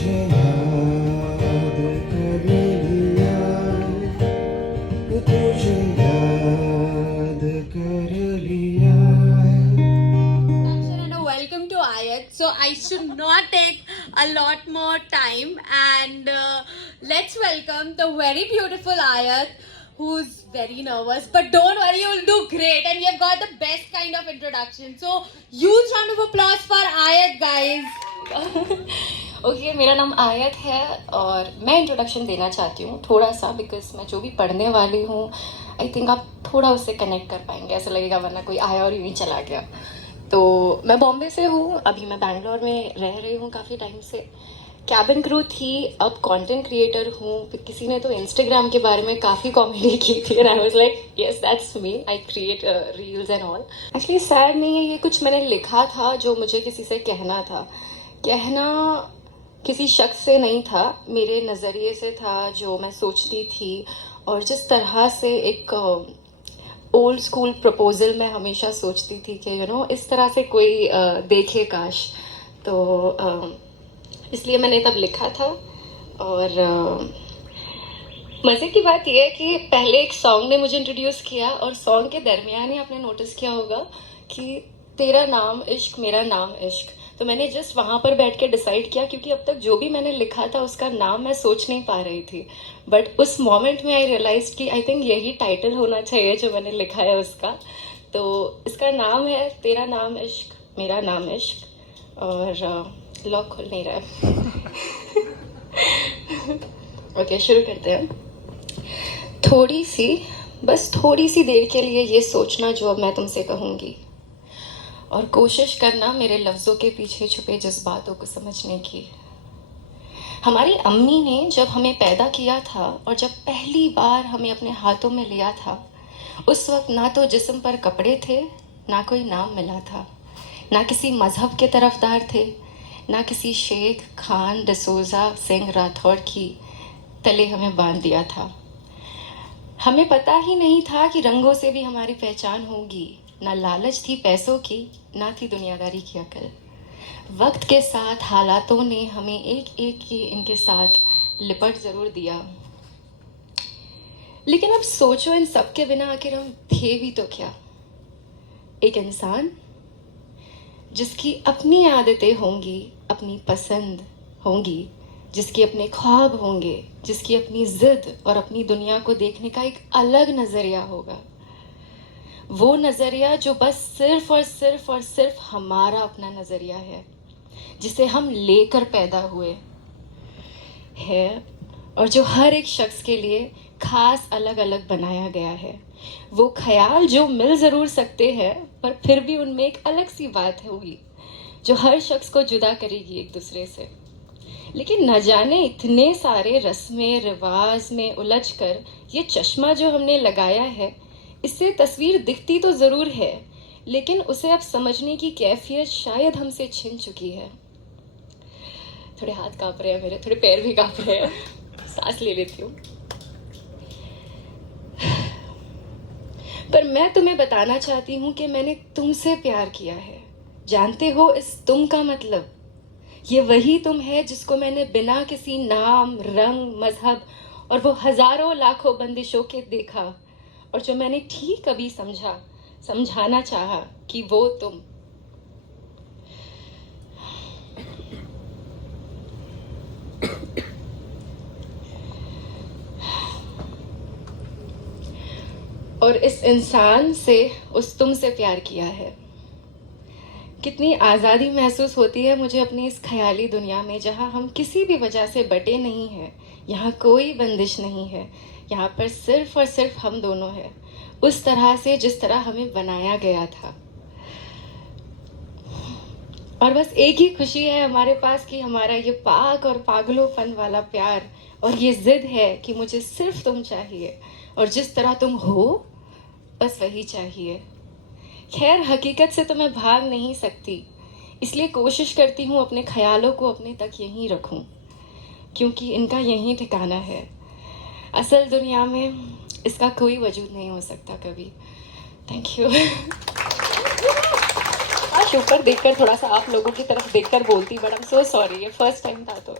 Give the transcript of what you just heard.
तुझे याद कर लिया, तुझे याद कर लिया है। And a welcome to Ayat. So I should not take a lot more time, and let's welcome the very beautiful Ayat, who's very nervous. But don't worry, you'll do great, and we have got the best kind of introduction. So huge round of applause for Ayat, guys. Okay मेरा नाम आयत है और मैं introduction देना चाहती हूँ थोड़ा सा, बिकॉज मैं जो भी पढ़ने वाली हूँ आई थिंक आप थोड़ा उससे कनेक्ट कर पाएंगे, ऐसा लगेगा, वरना कोई आया और यूँ ही चला गया। तो मैं बॉम्बे से हूँ, अभी मैं बैंगलोर में रह रही हूँ काफ़ी टाइम से। कैबिन क्रू थी, अब कंटेंट क्रिएटर हूँ। किसी ने तो इंस्टाग्राम के बारे में काफ़ी कॉमेडी की थी, and I was like yes that's me, I create reels and all. Actually sad नहीं है, ये कुछ मैंने लिखा था जो मुझे किसी से कहना था। कहना किसी शख्स से नहीं था, मेरे नज़रिए से था, जो मैं सोचती थी और जिस तरह से एक ओल्ड स्कूल प्रपोजल मैं हमेशा सोचती थी कि इस तरह से कोई देखे काश। तो इसलिए मैंने तब लिखा था। और मज़े की बात यह है कि पहले एक सॉन्ग ने मुझे इंट्रोड्यूस किया, और सॉन्ग के दरमियान ही आपने नोटिस किया होगा कि तेरा नाम इश्क मेरा नाम इश्क। तो मैंने जस्ट वहाँ पर बैठ के डिसाइड किया, क्योंकि अब तक जो भी मैंने लिखा था उसका नाम मैं सोच नहीं पा रही थी, बट उस मोमेंट में आई रियलाइज कि आई थिंक यही टाइटल होना चाहिए जो मैंने लिखा है उसका। तो इसका नाम है तेरा नाम इश्क मेरा नाम इश्क, और लॉक खुल नहीं रहा है। ओके, शुरू करते हैं। थोड़ी सी, बस थोड़ी सी देर के लिए ये सोचना जो अब मैं तुमसे कहूँगी, और कोशिश करना मेरे लफ्ज़ों के पीछे छुपे जज्बातों को समझने की। हमारी अम्मी ने जब हमें पैदा किया था और जब पहली बार हमें अपने हाथों में लिया था, उस वक्त ना तो जिस्म पर कपड़े थे, ना कोई नाम मिला था, ना किसी मज़हब के तरफदार थे, ना किसी शेख खान डिसोजा सिंह राठौड़ की तले हमें बांध दिया था। हमें पता ही नहीं था कि रंगों से भी हमारी पहचान होगी। ना लालच थी पैसों की, ना थी दुनियादारी की अकल। वक्त के साथ हालातों ने हमें एक एक की इनके साथ लिपट ज़रूर दिया। लेकिन अब सोचो, इन सब के बिना आखिर हम थे भी तो क्या? एक इंसान जिसकी अपनी आदतें होंगी, अपनी पसंद होंगी, जिसके अपने ख्वाब होंगे, जिसकी अपनी ज़िद और अपनी दुनिया को देखने का एक अलग नज़रिया होगा। वो नज़रिया जो बस सिर्फ और सिर्फ और सिर्फ हमारा अपना नज़रिया है, जिसे हम लेकर पैदा हुए हैं, और जो हर एक शख्स के लिए खास अलग अलग बनाया गया है। वो ख्याल जो मिल ज़रूर सकते हैं, पर फिर भी उनमें एक अलग सी बात होगी जो हर शख्स को जुदा करेगी एक दूसरे से। लेकिन न जाने इतने सारे रस्में रिवाज में उलझ कर ये चश्मा जो हमने लगाया है, इससे तस्वीर दिखती तो ज़रूर है, लेकिन उसे अब समझने की कैफियत शायद हमसे छिन चुकी है। थोड़े हाथ कांप रहे हैं मेरे, थोड़े पैर भी कांप रहे हैं। सांस ले लेती हूँ। पर मैं तुम्हें बताना चाहती हूँ कि मैंने तुमसे प्यार किया है। जानते हो इस तुम का मतलब? ये वही तुम है जिसको मैंने बिना किसी नाम, रंग, मजहब और वो हजारों लाखों बंदिशों के देखा, और जो मैंने ठीक अभी समझाना चाहा कि वो तुम। और इस इंसान से, उस तुम से प्यार किया है। कितनी आज़ादी महसूस होती है मुझे अपनी इस ख्याली दुनिया में, जहाँ हम किसी भी वजह से बटे नहीं हैं। यहाँ कोई बंदिश नहीं है, यहाँ पर सिर्फ और सिर्फ हम दोनों हैं, उस तरह से जिस तरह हमें बनाया गया था। और बस एक ही खुशी है हमारे पास कि हमारा ये पाक और पागलोपन वाला प्यार, और ये जिद है कि मुझे सिर्फ तुम चाहिए, और जिस तरह तुम हो बस वही चाहिए। खैर, हकीकत से तो मैं भाग नहीं सकती, इसलिए कोशिश करती हूँ अपने ख्यालों को अपने तक यहीं रखूँ, क्योंकि इनका यहीं ठिकाना है। असल दुनिया में इसका कोई वजूद नहीं हो सकता कभी। Thank you. आज ऊपर देखकर थोड़ा सा आप लोगों की तरफ देखकर बोलती, but I am so sorry, ये फर्स्ट टाइम था तो